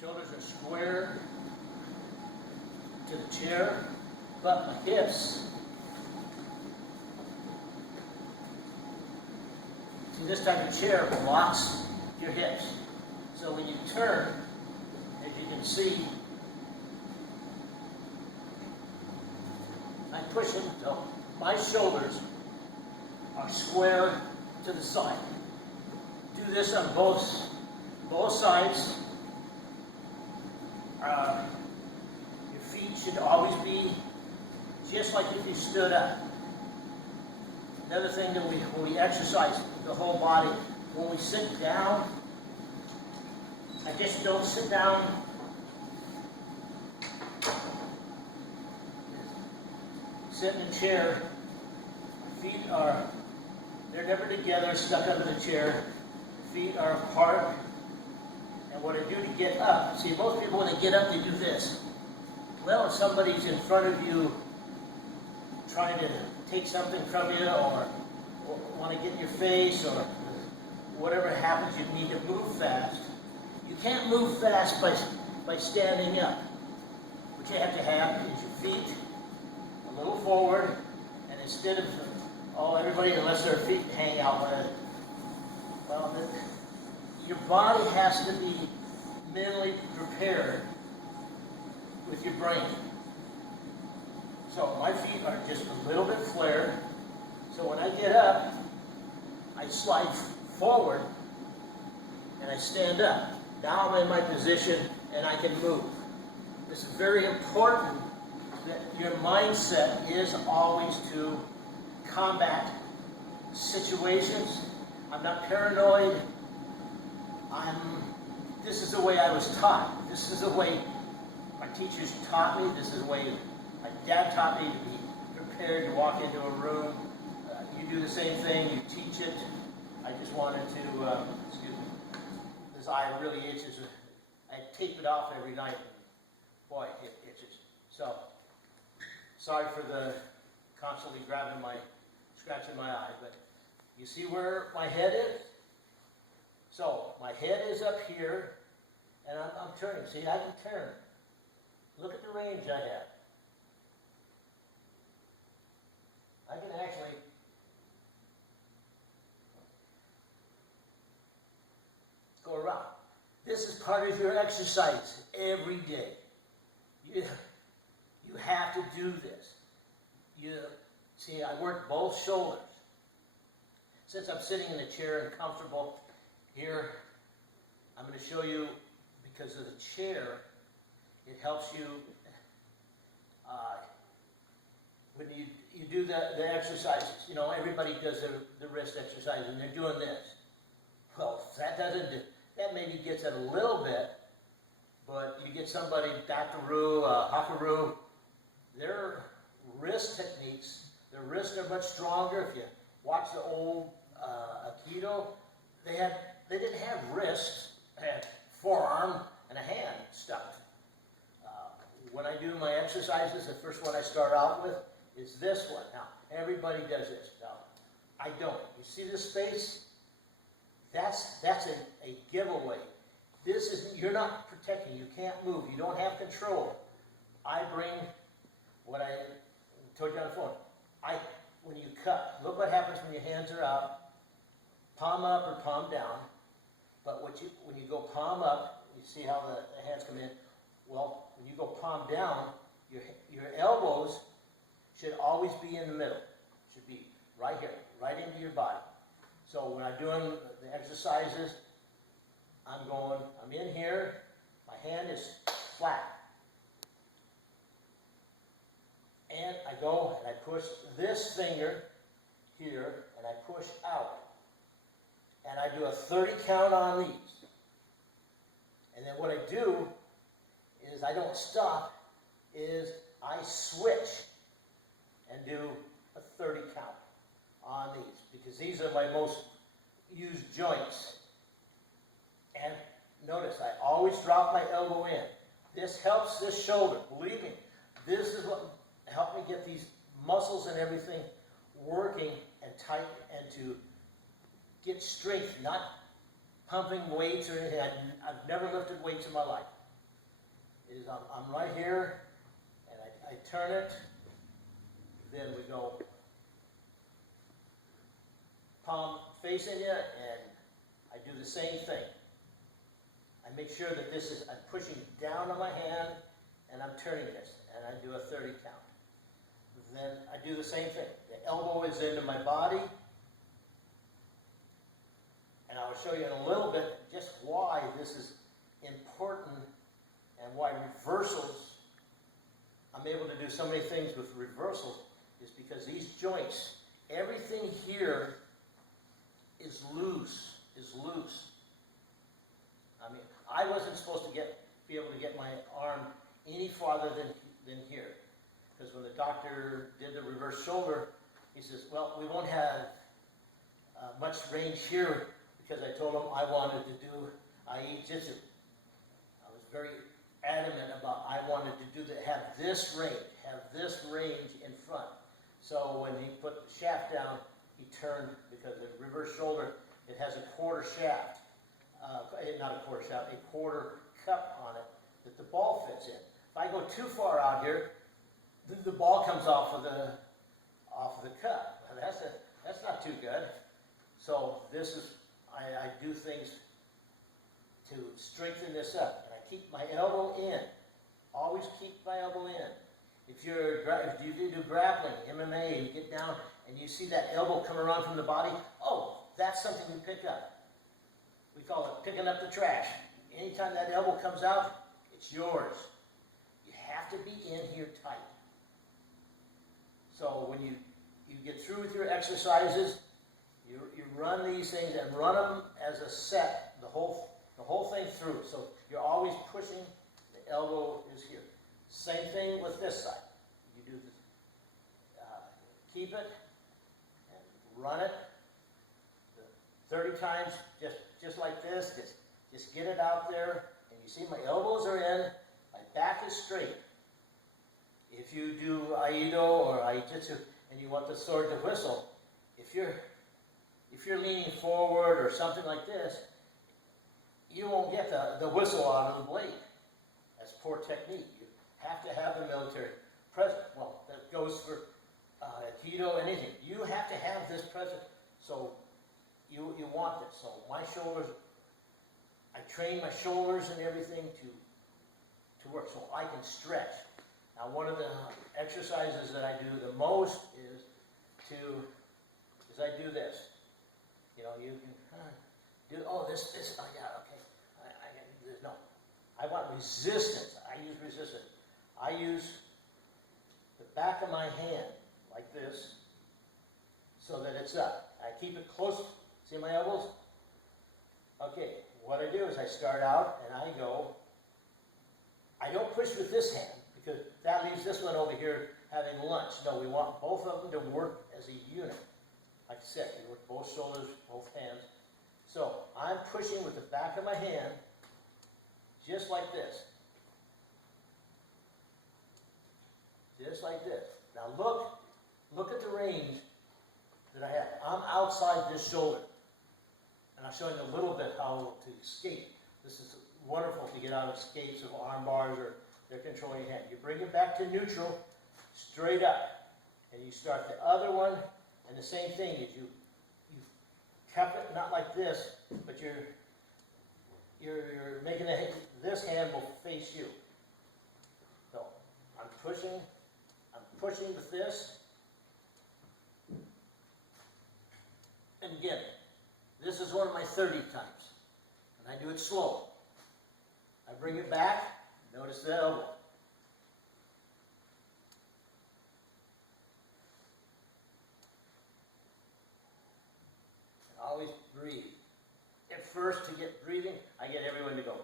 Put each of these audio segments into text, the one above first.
Shoulders are square to the chair, but my hips. See, this type of chair blocks your hips. So when you turn, as you can see, I push it until my shoulders are square to the side. Do this on both sides. Your feet should always be just like if you stood up. Another thing that when we exercise the whole body, when we sit down, I just don't sit down. Sit in a chair. Feet they're never together, stuck under the chair. Feet are apart. And what I do to get up, see, most people when they get up, they do this. Well, if somebody's in front of you trying to take something from you or want to get in your face or whatever happens, you need to move fast. You can't move fast by standing up. What you have to have is your feet a little forward, and instead of, everybody, unless their feet hang out, your body has to be mentally prepared with your brain. So my feet are just a little bit flared. So when I get up, I slide forward and I stand up. Now I'm in my position and I can move. It's very important that your mindset is always to combat situations. I'm not paranoid. This is the way I was taught. This is the way my teachers taught me. This is the way my dad taught me to be prepared to walk into a room. You do the same thing. You teach it. I just wanted to, excuse me, this eye really itches. I tape it off every night. Boy, it itches. So, sorry for the constantly scratching my eye, but you see where my head is? So, my head is up here, and I'm turning. See, I can turn. Look at the range I have. I can actually go around. This is part of your exercise every day. You have to do this. See, I work both shoulders. Since I'm sitting in a chair and comfortable, here, I'm going to show you, because of the chair, it helps you, when you do the exercises, everybody does the wrist exercise, and they're doing this. Well, that maybe gets it a little bit, but you get somebody, Dr. Hakaru, their wrist techniques, their wrists are much stronger. If you watch the old Aikido, they didn't have wrists, they had forearm and a hand stuck. When I do my exercises, the first one I start out with is this one. Now, everybody does this. Now, I don't. You see this space? That's a giveaway. You're not protecting. You can't move. You don't have control. I bring what I told you on the phone. When you cut, look what happens when your hands are up, palm up or palm down. But when you go palm up, you see how the hands come in. Well, when you go palm down, your elbows should always be in the middle. Should be right here, right into your body. So when I'm doing the exercises, I'm in here, my hand is flat. And I go and I push this finger here and I push out. And I do a 30 count on these. And then what I do is I don't stop, I switch and do a 30 count on these, because these are my most used joints. And notice, I always drop my elbow in. This helps this shoulder. Believe me, this is what helped me get these muscles and everything working and tight, and to get strength, not pumping weights or anything. I've never lifted weights in my life. is I'm right here, and I turn it, then we go palm facing you, and I do the same thing. I make sure that I'm pushing down on my hand, and I'm turning this, and I do a 30 count. Then I do the same thing. The elbow is into my body, and I will show you in a little bit just why this is important and why reversals, I'm able to do so many things with reversals, is because these joints, everything here is loose. I mean, I wasn't supposed to be able to get my arm any farther than here. Because when the doctor did the reverse shoulder, he says, well, we won't have much range here, because I told him I wanted to do Ai-Jitsu. I was very adamant about I wanted to have this range in front. So when he put the shaft down, he turned, because the reverse shoulder, it has a quarter shaft, not a quarter shaft, a quarter cup on it that the ball fits in. If I go too far out here, the ball comes off of the cup. That's not too good. So I do things to strengthen this up, and I keep my elbow in. Always keep my elbow in. If you do grappling, MMA, you get down and you see that elbow come around from the body, oh, that's something you pick up. We call it picking up the trash. Anytime that elbow comes out, it's yours. You have to be in here tight. So when you get through with your exercises, you run these things and run them as a set, the whole thing through. So you're always pushing, the elbow is here. Same thing with this side. You do this, keep it, and run it 30 times, just like this. Just get it out there, and you see my elbows are in, my back is straight. If you do Aido or Ai-Jitsu and you want the sword to whistle, if you're leaning forward or something like this, you won't get the whistle out of the blade. That's poor technique. You have to have the military present. Well, that goes for Aikido, anything. You have to have this present. So you want this. So my shoulders, I train my shoulders and everything to work so I can stretch. Now, one of the exercises that I do the most is I do this. You know, you can do, oh, this, oh, yeah, okay. I can do this. No. I want resistance. I use resistance. I use the back of my hand like this so that it's up. I keep it close. See my elbows? Okay, what I do is I start out and I go, I don't push with this hand because that leaves this one over here having lunch. No, we want both of them to work as a unit. Like I said, you work both shoulders, both hands. So I'm pushing with the back of my hand just like this. Just like this. Now look at the range that I have. I'm outside this shoulder. And I'm showing a little bit how to skate. This is wonderful to get out of skates of arm bars or they're controlling your hand. You bring it back to neutral, straight up. And you start the other one, and the same thing is you cup it, not like this, but you're making this hand will face you. So I'm pushing with this. And again, this is one of my 30 times. And I do it slow. I bring it back, notice the elbow. And always breathe. At first, to get breathing, I get everyone to go.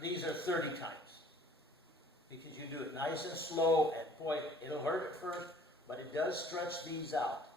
These are 30 times. Because you do it nice and slow, and boy, it'll hurt at first, but it does stretch these out.